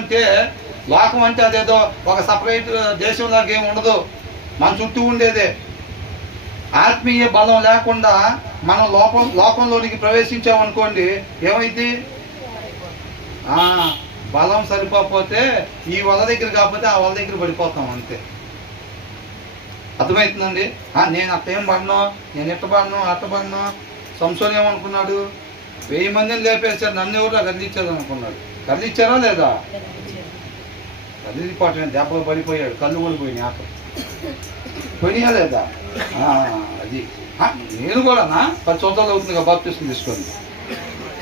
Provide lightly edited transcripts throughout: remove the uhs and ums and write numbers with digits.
అంటే లోకం అంటే అదేదో ఒక సపరేట్ దేశంలాగా ఏమి ఉండదు, మన చుట్టూ ఉండేదే. ఆత్మీయ బలం లేకుండా మనం లోకంలోనికి ప్రవేశించామనుకోండి, ఏమైంది? బలం సరిపోతే ఈ వల దగ్గర కాకపోతే ఆ వల దగ్గర పడిపోతాం అంతే. అర్థమవుతుందండి? నేను అట్టేం పడను, నేను ఇట్టబడను అట్టబడను. సంసోన్ ఏమనుకున్నాడు? 1000 మందిని లేపేశారు, నన్ను ఎవరు కదిలిచ్చారు అనుకున్నాడు. కదిలిచ్చారా లేదా? కదిలిపోవటం, దెబ్బలు పడిపోయాడు, కళ్ళు కూడా పోయినాయి. ఆట పోయినాయా లేదా? అది నేను కూడా 10 సంవత్సరాలు అవుతుందిగా బాప్తిస్మం తీసుకొని.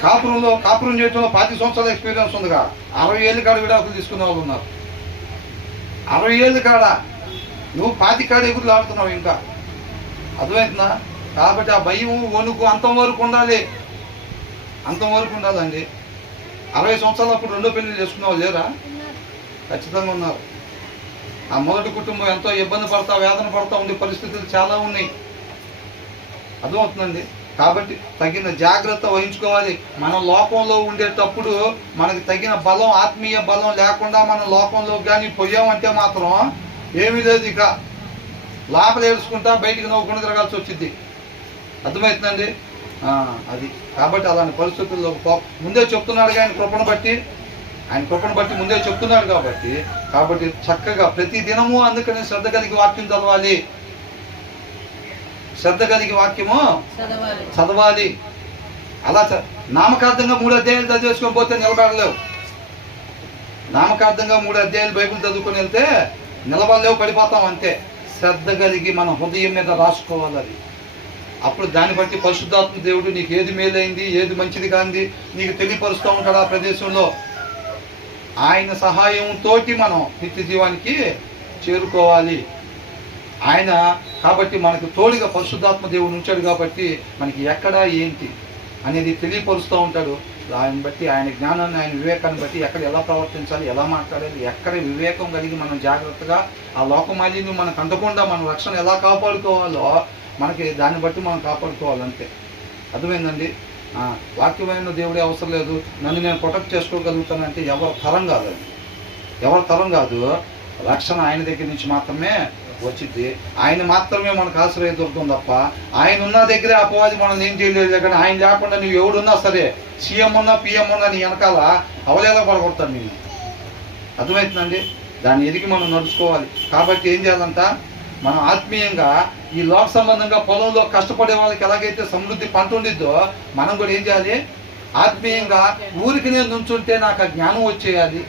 కాపురం చేయడంలో 25 సంవత్సరాల ఎక్స్పీరియన్స్ ఉందిగా. 60 ఏళ్ళు కాడ విడాకులు తీసుకునే వాళ్ళు ఉన్నారు. 60 ఏళ్ళు కాడ నువ్వు 25 కాడ ఎగురులు ఆడుతున్నావు ఇంకా. అర్థమవుతుందా? కాబట్టి ఆ భయం వణుకు అంతవరకు ఉండాలి, అంతవరకు ఉండాలండి. 60 సంవత్సరాలు అప్పుడు 2 పెళ్లి చేసుకునే వాళ్ళు లేరా? ఖచ్చితంగా ఉన్నారు. ఆ మొదటి కుటుంబం ఎంతో ఇబ్బంది పడతా వేదన పడతా ఉండే పరిస్థితులు చాలా ఉన్నాయి. అర్థమవుతుందండి? కాబట్టి తగిన జాగ్రత్త వహించుకోవాలి. మనం లోకంలో ఉండేటప్పుడు మనకి తగిన బలం, ఆత్మీయ బలం లేకుండా మనం లోకంలో కానీ పోయామంటే మాత్రం ఏమీ లేదు. ఇక లోపల ఏడుచుకుంటా బయటికి నవ్వుకుండా తిరగాల్సి వచ్చింది. అర్థమవుతుందండి? అది కాబట్టి అలాంటి పరిస్థితుల్లో ముందే చెప్తున్నాడు, ఆయన కృపను బట్టి ముందే చెప్తున్నాడు కాబట్టి చక్కగా ప్రతి దినము అందుకని శ్రద్ధ కలిగి వాక్యం చదవాలి. శ్రద్ధ కలిగి వాక్యము చదవాలి. అలా నామకార్థంగా 3 అధ్యాయాలు చదివేసుకొని పోతే నిలబడలేవు. నామకార్థంగా 3 అధ్యాయాలు బైబిల్ చదువుకొని వెళ్తే నిలబడలేవు, పడిపోతాం అంతే. శ్రద్ధ కలిగి మన హృదయం మీద రాసుకోవాలి అది. అప్పుడు దాన్ని బట్టి పరిశుద్ధాత్మ దేవుడు నీకు ఏది మేలైంది, ఏది మంచిది కాంది నీకు తెలియపరుస్తూ ఉంటాడు. ఆ ప్రదేశంలో ఆయన సహాయంతో మనం నిత్య జీవానికి చేరుకోవాలి. ఆయన కాబట్టి మనకు తోడుగా పరిశుద్ధాత్మ దేవుడు ఉంచాడు కాబట్టి మనకి ఎక్కడ ఏంటి అనేది తెలియపరుస్తూ ఉంటాడు. ఆయన బట్టి, ఆయన జ్ఞానాన్ని, ఆయన వివేకాన్ని బట్టి ఎక్కడ ఎలా ప్రవర్తించాలి, ఎలా మాట్లాడాలి, ఎక్కడ వివేకం కలిగి మనం జాగ్రత్తగా ఆ లోకమాలిని మనకు అంటకుండా మన రక్షణ ఎలా కాపాడుకోవాలో మనకి దాన్ని బట్టి మనం కాపాడుకోవాలంతే. అర్థమైందండి? వాక్యమైన దేవుడే అవసరం లేదు, నన్ను నేను ప్రొటెక్ట్ చేసుకోగలుగుతానంటే ఎవరి తరం కాదు. రక్షణ ఆయన దగ్గర నుంచి మాత్రమే వచ్చింది. ఆయన మాత్రమే మనకు ఆశ్రయ దొరుకుతుంది తప్ప ఆయన ఉన్న దగ్గరే అపవాది మనం ఏం చేయలేదు. కానీ ఆయన లేకుండా నువ్వు ఎవడున్నా సరే, సీఎం ఉన్నా పిఎం ఉన్నా నీ వెనకాల అవలేదా పడగొడతాను నేను. అర్థమవుతుందండి? దాన్ని ఎదిగి మనం నడుచుకోవాలి. కాబట్టి ఏం చేయాలంట? మనం ఆత్మీయంగా ఈ లోక సంబంధంగా పొలంలో కష్టపడే వాళ్ళకి ఎలాగైతే సమృద్ధి పంట ఉండిద్దో మనం కూడా ఏం చేయాలి? ఆత్మీయంగా ఊరికి నేను నుంచుంటే నాకు ఆ జ్ఞానం వచ్చేయాలి,